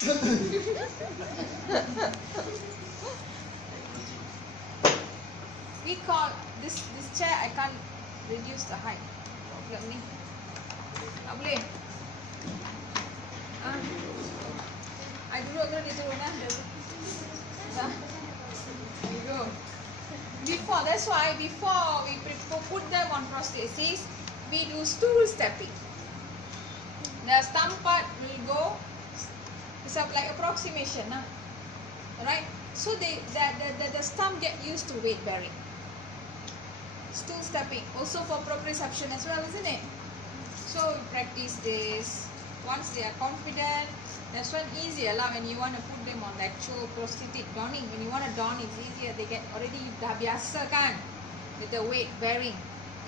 We call this chair, I can't reduce the height. Problem ni. Tak boleh. I duduk ke dia turun lah. There you go. That's why before we put them on prosthesis, we do stool stepping. The stump part will go, it's like approximation, right? So the stump get used to weight bearing. Stool stepping also for proprioception as well, isn't it? So we practice this. Once they are confident, that's one easier lah. When you want to put them on the actual prosthetic donning, when you want to don, it's easier. They get already dah biasa kan with the weight bearing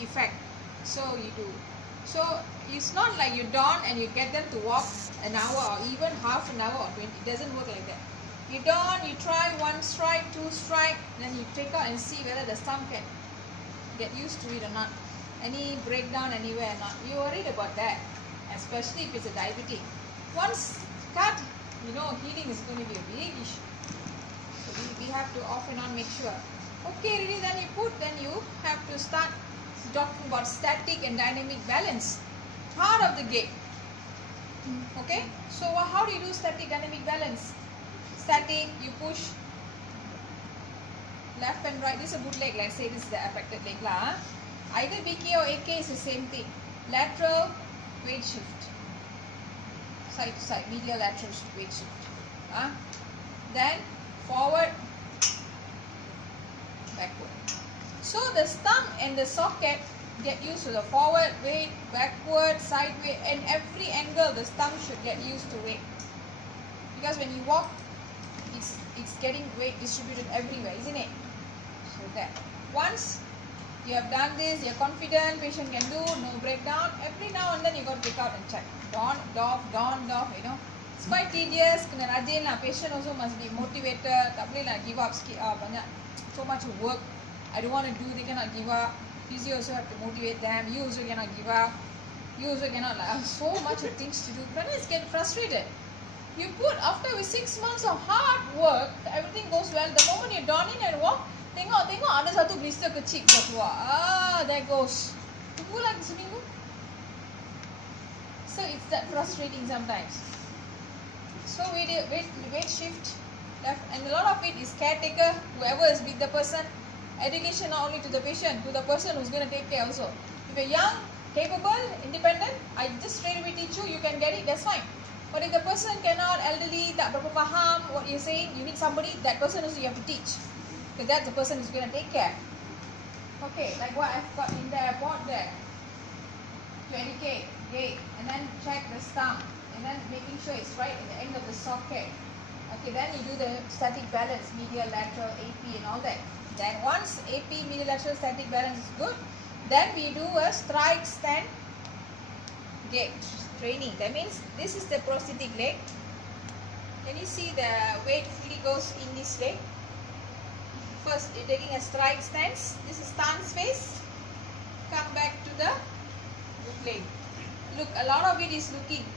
effect. So you do. So it's not like you don and you get them to walk an hour or even half an hour or 20. It doesn't work like that. You don, you try 1 strike, 2 strike, then you take out and see whether the stump can get used to it or not. Any breakdown anywhere or not. You worried about that, especially if it's a diabetic. Once cut, you know, healing is going to be a big issue. So we have to off and on make sure. Okay, really, then you have to start talking about static and dynamic balance. Part of the gait. Okay, so how do you do static dynamic balance? Static, you push left and right. This is a good leg, let's say this is the affected leg lah. Either BK or AK is the same thing. Lateral weight shift, side to side, medial lateral weight shift. Then forward, backward. So the stump and the socket get used to the forward weight, backward, side weight, and every angle the stump should get used to weight. Because when you walk, it's getting weight distributed everywhere, isn't it? So that once you have done this, you're confident, patient can do, no breakdown. Every now and then you got to take out and check. Don, doff, you know. It's quite tedious, kena rajin lah. Patient also must be motivated. Tak boleh lah give up sikit banyak. So much work. I don't want to do, they cannot give up. Physio also have to motivate them. You also cannot give up. You also cannot like so much of things to do. Parents get frustrated. You put after 6 months of hard work, everything goes well. The moment you don in and walk, tengok ada satu blister kecil keluar. There goes. Tunggu lagi seminggu. So it's that frustrating sometimes. So weight shift left, and a lot of it is caretaker, whoever is with the person. Education not only to the patient, to the person who's going to take care also. If you're young, capable, independent, I just straight away teach you, you can get it, that's fine. But if the person cannot, elderly, tak berapa faham what you're saying, you need somebody, that person also you have to teach. Because that's the person who's going to take care. Okay, like what I've got in there, board there. 20K, gate, and then check the stump, and then making sure it's right at the end of the socket. Okay, then you do the static balance, medial, lateral, AP and all that. Then once AP, medial, lateral, static balance is good, then we do a strike, stand, gait training. That means this is the prosthetic leg. Can you see the weight really goes in this leg? First, you're taking a strike stance. This is stance phase. Come back to the leg. Look, a lot of it is looking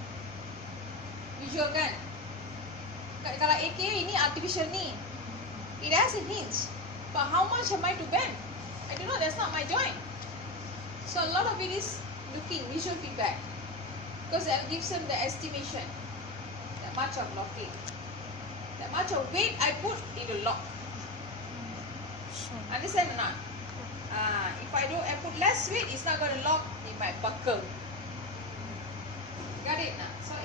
visual kan. Kalau AK ini artificial knee, it has a hinge. But how much am I to bend? I don't know, that's not my joint. So a lot of it is looking, visual feedback. Because that gives them the estimation. That much of locking. That much of weight I put, it will lock. Understand or not? If I put less weight, it's not going to lock, it might buckle. Got it? So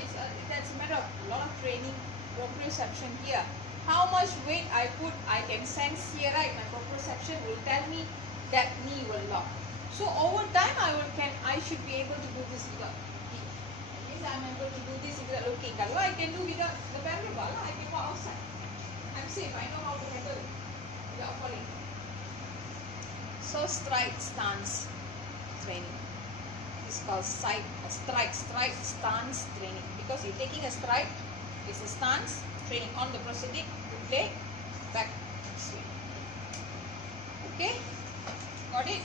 that's a matter of a lot of training, proprioception here. How much weight I put, I can sense here, right? My proprioception will tell me that knee will lock. So over time, I should be able to do this without looking. That means I'm able to do this without looking. Kalau I can do without the parallel bar, I can walk outside. I'm safe. I know how to handle it without falling. So strike stance training. It's called strike stance training, because you're taking a strike. It's a stance training on the prosthetic leg, back swing. Okay, got it?